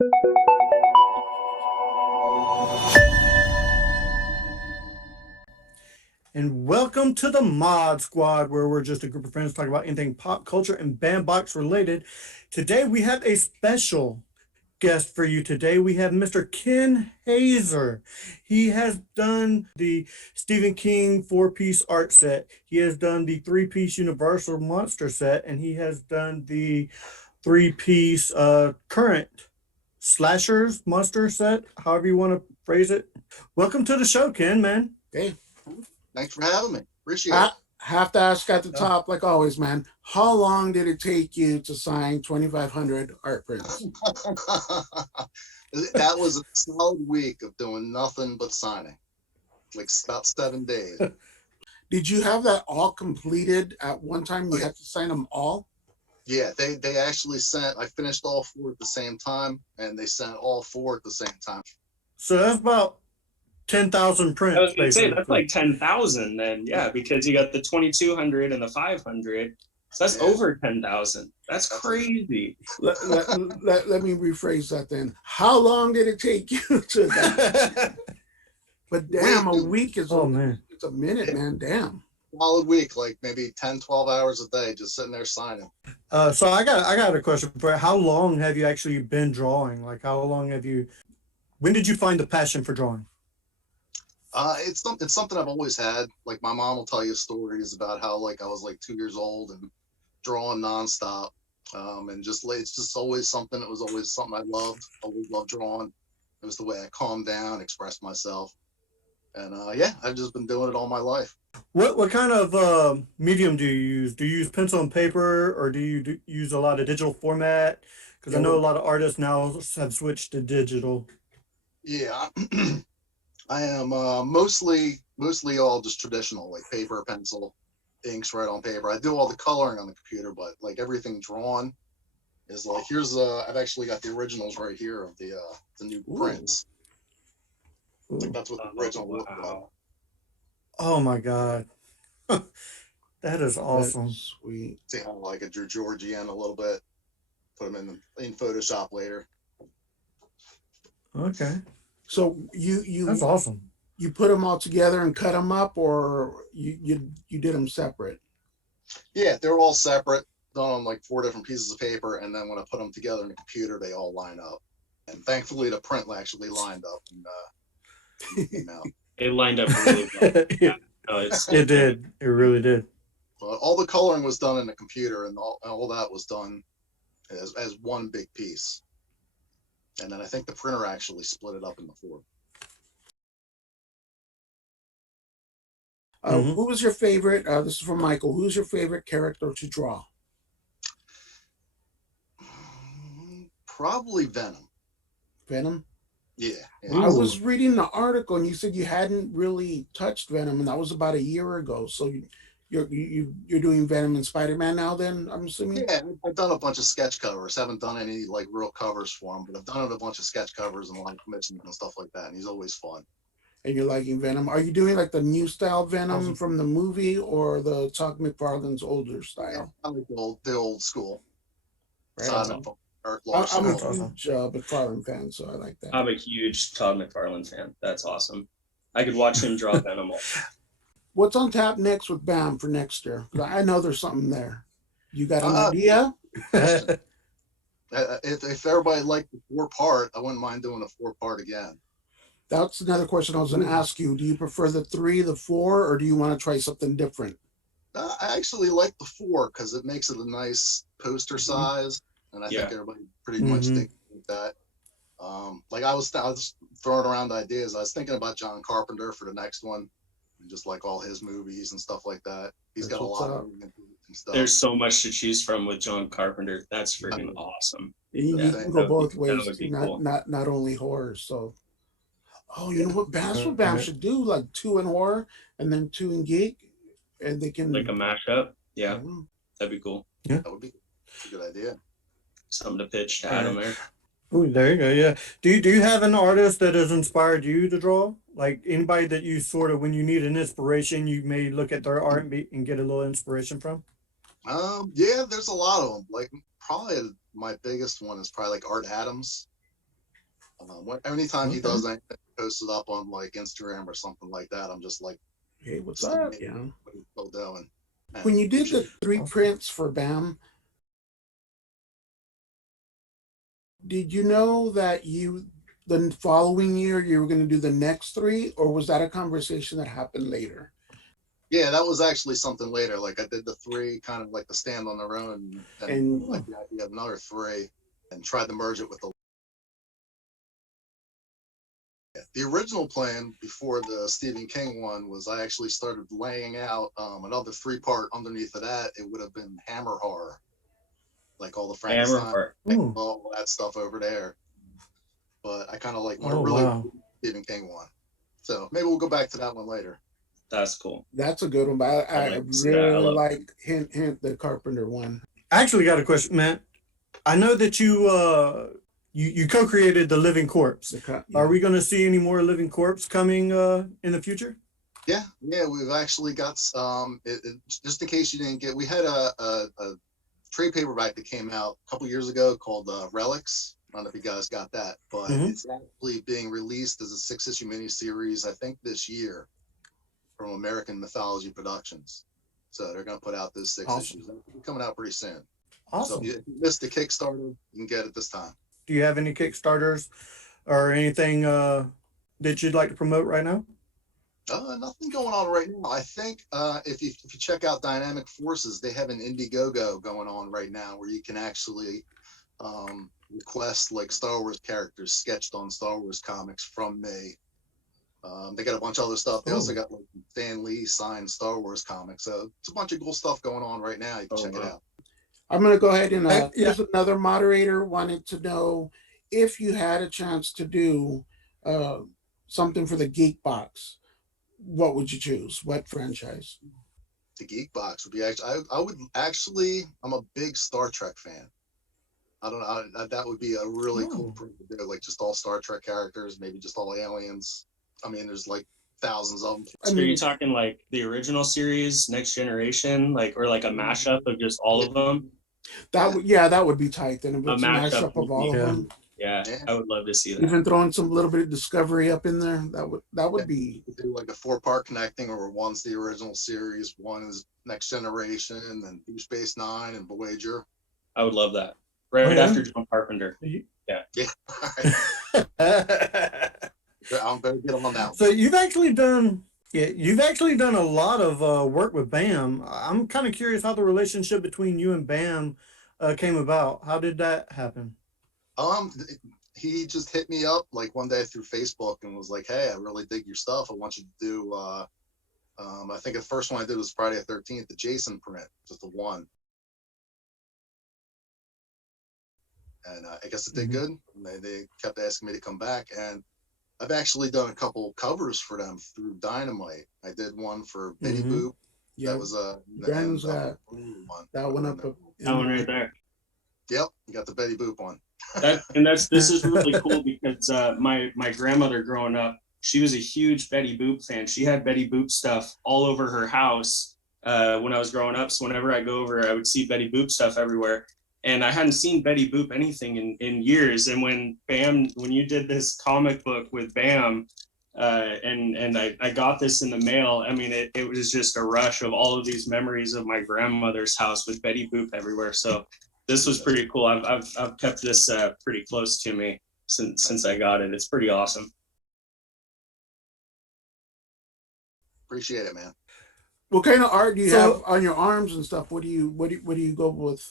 And welcome to the Mod Squad, where we're just a group of friends talking about anything pop culture and bandbox related. Today we have a special guest for you. Today we have Mr. Hen Haeser. He has done the Stephen King four-piece art set. He has done the three-piece Universal monster set, and he has done the three-piece current slashers monster set, however you want to phrase it. Welcome to the show, Ken, man. Hey, Thanks for having me. Appreciate I it. have to ask at the top, like always, man. How long did it take you to sign 2,500 art prints? That was a solid week of doing nothing but signing, like about 7 days. Did you have that all completed at one time? You had to sign them all? Yeah, they actually sent. I finished all four at the same time, and they sent all four at the same time. So that's about 10,000 prints. I was going to say that's like 10,000 then, yeah, because you got the 2,200 and the 500. So that's over 10,000. That's crazy. Let me rephrase that then. How long did it take you to that? But damn, a week is it's a minute, man. Damn. Solid week, like maybe 10, 12 hours a day, just sitting there signing. So I got a question for you. How long have you actually been drawing? Like when did you find the passion for drawing? It's something I've always had. Like my mom will tell you stories about how like I was like 2 years old and drawing nonstop. And it's just always something. It was always something I loved. Always loved drawing. It was the way I calmed down, expressed myself. And yeah, I've just been doing it all my life. What kind of medium do you use? Do you use pencil and paper, or do you use a lot of digital format? Because I know a lot of artists now have switched to digital. Yeah, I am mostly all just traditional, like paper, pencil, inks right on paper. I do all the coloring on the computer, but like everything drawn is like I've actually got the originals right here of the new prints. Like that's what the original looked like. Oh my God. That is awesome. That's sweet. See how like I drew Georgie in a little bit. Put them in Photoshop later. Okay. So that's awesome. You put them all together and cut them up, or you did them separate? Yeah, they're all separate, done on like 4 different pieces of paper, and then when I put them together in the computer, they all line up. And thankfully, the print actually lined up. And it lined up really well. Yeah. It did. It really did. But all the coloring was done in the computer, and all that was done as one big piece. And then I think the printer actually split it up into 4. Who was your favorite? This is from Michael. Who's your favorite character to draw? Probably Venom. Venom? Yeah. I was reading the article, and you said you hadn't really touched Venom, and that was about a year ago. So you're doing Venom and Spider-Man now, then, I'm assuming? Yeah, I've done a bunch of sketch covers. Haven't done any like real covers for him, but I've done a bunch of sketch covers and a lot of commissions and stuff like that. And he's always fun. And you're liking Venom. Are you doing like the new style Venom from the movie, or the Todd McFarlane's older style? I like the old school. Right. I'm a huge McFarlane fan, so I like that. I'm a huge Todd McFarlane fan. That's awesome. I could watch him draw Venom. What's on tap next with BAM for next year? I know there's something there. You got an idea? If everybody liked the 4-part, I wouldn't mind doing a 4-part again. That's another question I was going to ask you. Do you prefer the 3, the 4, or do you want to try something different? I actually like the 4 because it makes it a nice poster size, and I think everybody pretty much thinks that. Like I was throwing around ideas. I was thinking about John Carpenter for the next one, and just like all his movies and stuff like that. He's got a lot of stuff. There's so much to choose from with John Carpenter. That's freaking awesome. You can go both ways, not only horror. So, you know what? That's what BAM should do, like 2 in horror and then 2 in geek, and they can like a mashup. Yeah, that'd be cool. Yeah, that would be a good idea. Something to pitch to Adam there. Oh, there you go. Yeah. Do you have an artist that has inspired you to draw? Like anybody that you sort of, when you need an inspiration, you may look at their art and get a little inspiration from? Yeah, there's a lot of them. Like probably my biggest one is probably like Art Adams. Anytime he Okay. does anything, post it up on like Instagram or something like that, I'm just like, Hey, what's just up? amazed Yeah. what he's still doing. When And you did the three Awesome. prints for BAM, did you know that the following year you were going to do the next three, or was that a conversation that happened later? yeah, that was actually something later. Like I did the three kind of like to stand on their own, and like the idea of another three, and tried to merge it with the original plan before the Stephen King one was I actually started laying out another 3-part underneath of that. It would have been Hammer Horror, like all the Frankenstein, Hammerheart. Ooh. all that stuff over there. But I kind of like Oh, really wow. Stephen King one. So maybe we'll go back to that one later. That's cool. That's a good one, but I'd I like to see that. I really love it. like Hint the Carpenter one. I actually got a question, Matt. I know that you co-created the Living Corpse. Yeah. Are we going to see any more Living Corpse coming in the future? Yeah, we've actually got just in case you didn't get, we had a trade paperback that came out a couple years ago called Relics. I don't know if you guys got that, but it's actually being released as a 6-issue miniseries, I think this year, from American Mythology Productions. So they're going to put out those 6 issues. They're coming out pretty soon. Awesome. So if you missed the Kickstarter, you can get it this time. Do you have any Kickstarters or anything that you'd like to promote right now? Nothing going on right now. I think if you check out Dynamic Forces, they have an Indiegogo going on right now where you can actually request like Star Wars characters sketched on Star Wars comics from me. They got a bunch of other stuff. They also got like Stan Lee signed Star Wars comics. So it's a bunch of cool stuff going on right now. You can check it out. I'm going to go ahead and Yeah. here's another moderator wanted to know if you had a chance to do something for the Geek Box. What would you choose? What franchise? The Geek Box would be actually. I would actually. I'm a big Star Trek fan. I don't know. That would be a really cool print to do, like just all Star Trek characters, maybe just all aliens. I mean, there's like thousands of them. So are you talking like the original series, Next Generation, like or like a mashup of just all of them? That would be tight. Then if it's a mashup mashup of all of them. Yeah, I would love to see that. Even throwing some little bit of Discovery up in there, that would be. Do like a 4-part connecting, or one's the original series, one is Next Generation, and Deep Space Nine and Voyager. I would love that. Right after John Carpenter. Yeah. I'm better get on that. So you've actually done a lot of work with BAM. I'm kind of curious how the relationship between you and BAM came about. How did that happen? He just hit me up like one day through Facebook and was like, "Hey, I really dig your stuff. I want you to do." I think the first one I did was Friday the 13th, the Jason print, just the one. And I guess it did good. They kept asking me to come back, and I've actually done a couple covers for them through Dynamite. I did one for Betty Boop. Yeah, that was Brandon's that one up. That one right there. Yep, you got the Betty Boop one. This is really cool because my grandmother growing up, she was a huge Betty Boop fan. She had Betty Boop stuff all over her house when I was growing up. So whenever I go over, I would see Betty Boop stuff everywhere. And I hadn't seen Betty Boop anything in years. And when you did this comic book with BAM, and I got this in the mail, I mean, it was just a rush of all of these memories of my grandmother's house with Betty Boop everywhere. So this was pretty cool. I've kept this pretty close to me since I got it. It's pretty awesome. Appreciate it, man. What kind of art do you have on your arms and stuff? What do you go with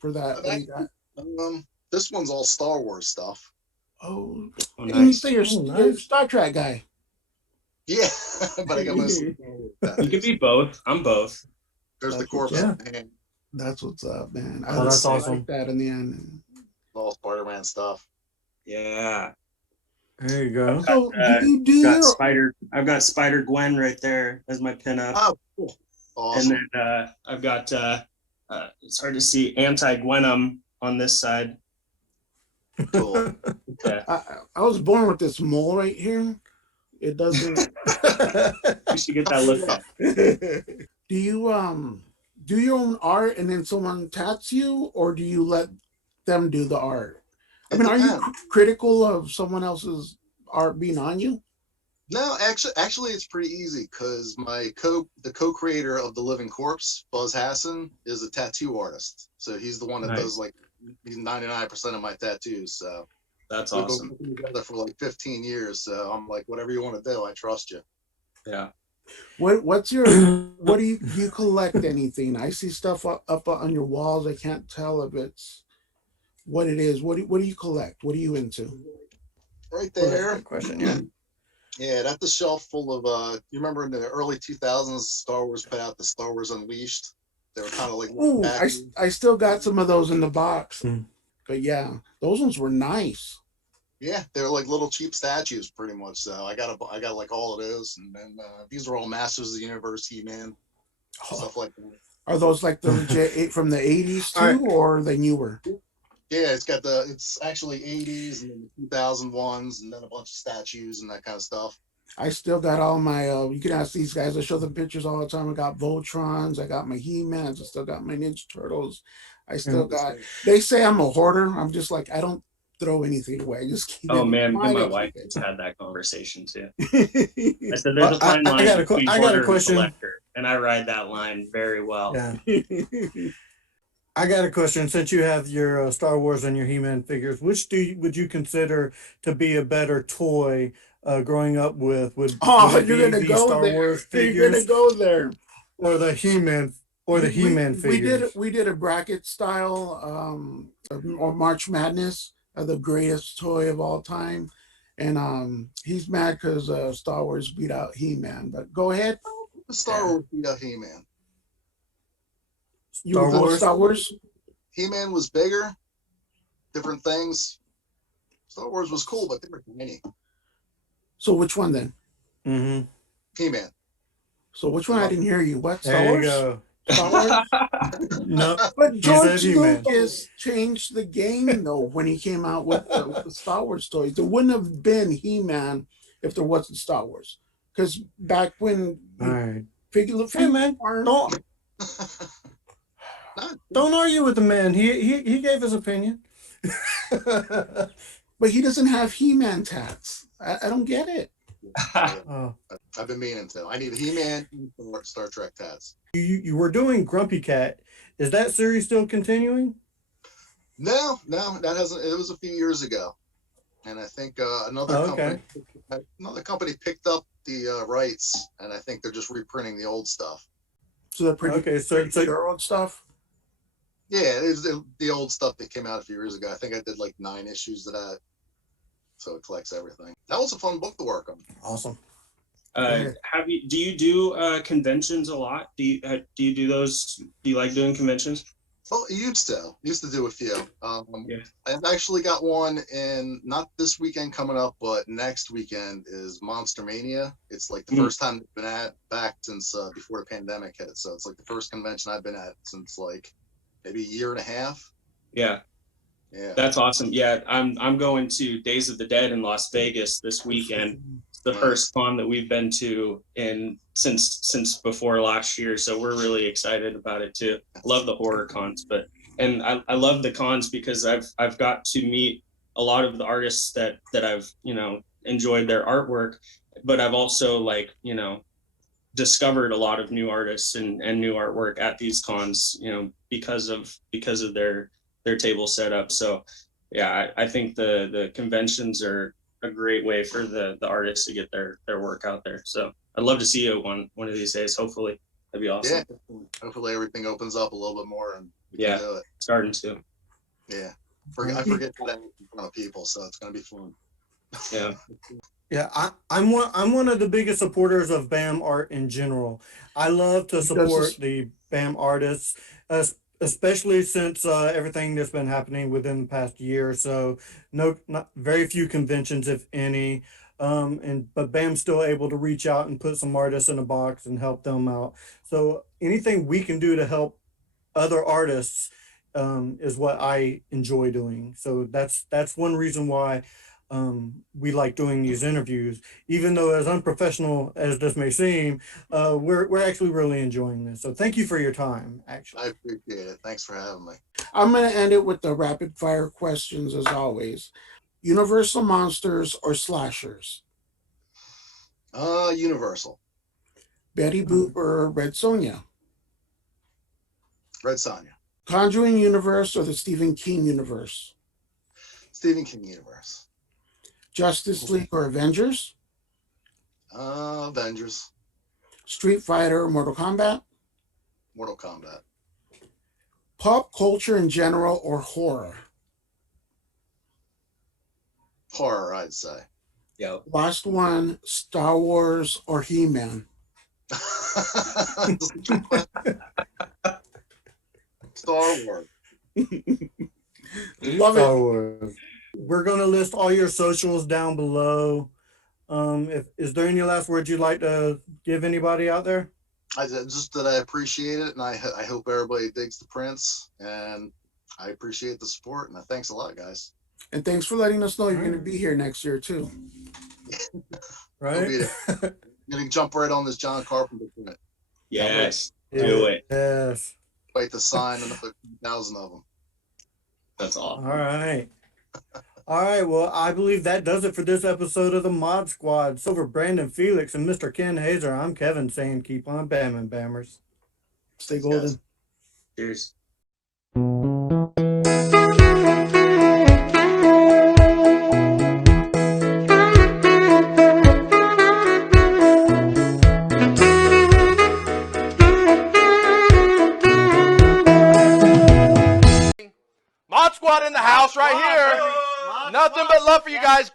for that? What do you got? This one's all Star Wars stuff. Oh, nice. And you say you're a Star Trek guy. Yeah, but I got mostly. You can be both. I'm both. There's the corpse. Yeah. That's what's up, man. That's awesome. Like that in the end. All Spider-Man stuff. Yeah. There you go. So I've got Spider Gwen right there as my pinup. Oh, cool. Awesome. And then I've got it's hard to see Anti-Venom on this side. Cool. I was born with this mole right here. It doesn't. You should get that looked at. Do you do your own art and then someone tats you, or do you let them do the art? I mean, are you critical of someone else's art being on you? No, actually, it's pretty easy because the co-creator of the Living Corpse, Buzz Hassan, is a tattoo artist. So he's the one that does like 99% of my tattoos. So that's we've awesome. been working together for like 15 years. So I'm like, whatever you want to do, I trust you. Yeah. What do you collect anything? I see stuff up on your walls. I can't tell if it's what it is. What do you collect? What are you into? Right Well, that's a there. good question. Yeah. Yeah, that's a shelf full of you remember in the early 2000s Star Wars put out the Star Wars Unleashed. They were kind of like Ooh, I still got some of those in the box. Mm. But yeah, those ones were nice. Yeah, they're like little cheap statues pretty much. So I got like all of those, and then these are all Masters of the Universe, He-Man, stuff like that. Are those like the legit from the 80s too, Right. or the newer? Yeah, it's actually 80s and then the 2001s and then a bunch of statues and that kind of stuff. I still got all my you can ask these guys, I show them pictures all the time. I got Voltrons, I got my He-Mans, I still got my Ninja Turtles. I still got, they say I'm a hoarder. I'm just like, I don't throw anything away. I just keep Oh it. man, me and my wife just had that conversation too. I said there's a fine line between hoarder and collector, and I ride that line very well. Yeah. I got a question. Since you have your Star Wars and your He-Man figures, which would you consider to be a better toy growing up with? Would you're gonna go Star there. Wars figures, you're gonna go there. Or the He-Man figures? We did a bracket style or March Madness of the greatest toy of all time, and he's mad because Star Wars beat out He-Man. But go ahead. Star Wars beat out He-Man. Star Wars? He-Man was bigger, different things. Star Wars was cool, but they were tiny. So which one then? Mm-hmm. He-Man. So which one? I didn't hear you. What? Star Wars? Go. Star Wars? No. But George Lucas changed the game though when he came out with the Star Wars toys. There wouldn't have been He-Man if there wasn't Star Wars. Because back when hey man, don't argue with the man. He gave his opinion. But he doesn't have He-Man tats. I don't get it. I've been meaning to. I need a He-Man and Star Trek tats. You were doing Grumpy Cat. Is that series still continuing? No, that hasn't. It was a few years ago, and I think another company picked up the rights, and I think they're just reprinting the old stuff. So they're pretty. So their old stuff. Yeah, it was the old stuff that came out a few years ago. I think I did like 9 issues of that, so it collects everything. That was a fun book to work on. Awesome. Do you do conventions a lot? Do you do those? Do you like doing conventions? Well, I used to do a few. I've actually got one in not this weekend coming up, but next weekend is Monster Mania. It's like the first time I've been back since before the pandemic hit. So it's like the first convention I've been at since like maybe a year and a half. Yeah. That's awesome. Yeah, I'm going to Days of the Dead in Las Vegas this weekend. It's the first con that we've been to since before last year, so we're really excited about it too. Love the horror cons, and I love the cons because I've got to meet a lot of the artists that I've enjoyed their artwork, but I've also discovered a lot of new artists and new artwork at these cons, because of their table setup. So yeah, I think the conventions are a great way for the artists to get their work out there. So I'd love to see you one of these days. Hopefully that'd be awesome. Yeah, hopefully everything opens up a little bit more and we can do it. Starting to. Yeah, I forget that in front of people, so it's gonna be fun. Yeah. Yeah, I'm one of the biggest supporters of BAM art in general. I love to support the BAM artists, especially since everything that's been happening within the past year or so. Not very few conventions, if any. But BAM's still able to reach out and put some artists in a box and help them out. So anything we can do to help other artists is what I enjoy doing. So that's one reason why we like doing these interviews, even though as unprofessional as this may seem, we're actually really enjoying this. So thank you for your time, I actually. appreciate it. Thanks for having me. I'm going to end it with the rapid fire questions as always. Universal monsters or slashers? Universal. Betty Boop or Red Sonja? Red Sonja. Conjuring universe or the Stephen King universe? Stephen King universe. Justice League or Avengers? Avengers. Street Fighter or Mortal Kombat? Mortal Kombat. Pop culture in general or horror? Horror, I'd say. Yep. Last one, Star Wars or He-Man? Star Wars. Love it. We're going to list all your socials down below. Is there any last words you'd like to give anybody out there? I appreciate it, and I hope everybody digs the prints, and I appreciate the support, and thanks a lot, guys. And thanks for letting us know you're going to be here next year too. Right? You can jump right on this John Carpenter print. Yes. Do it. Yes. Wait to sign another 1,000 of them. That's awesome. All right. All right. Well, I believe that does it for this episode of the Mod Squad. So for Brandon Felix and Mr. Hen Haeser, I'm Kevin saying keep on bamming, bammers. Stay golden. Cheers. Mod Squad in the house right here. Nothing but love for you guys.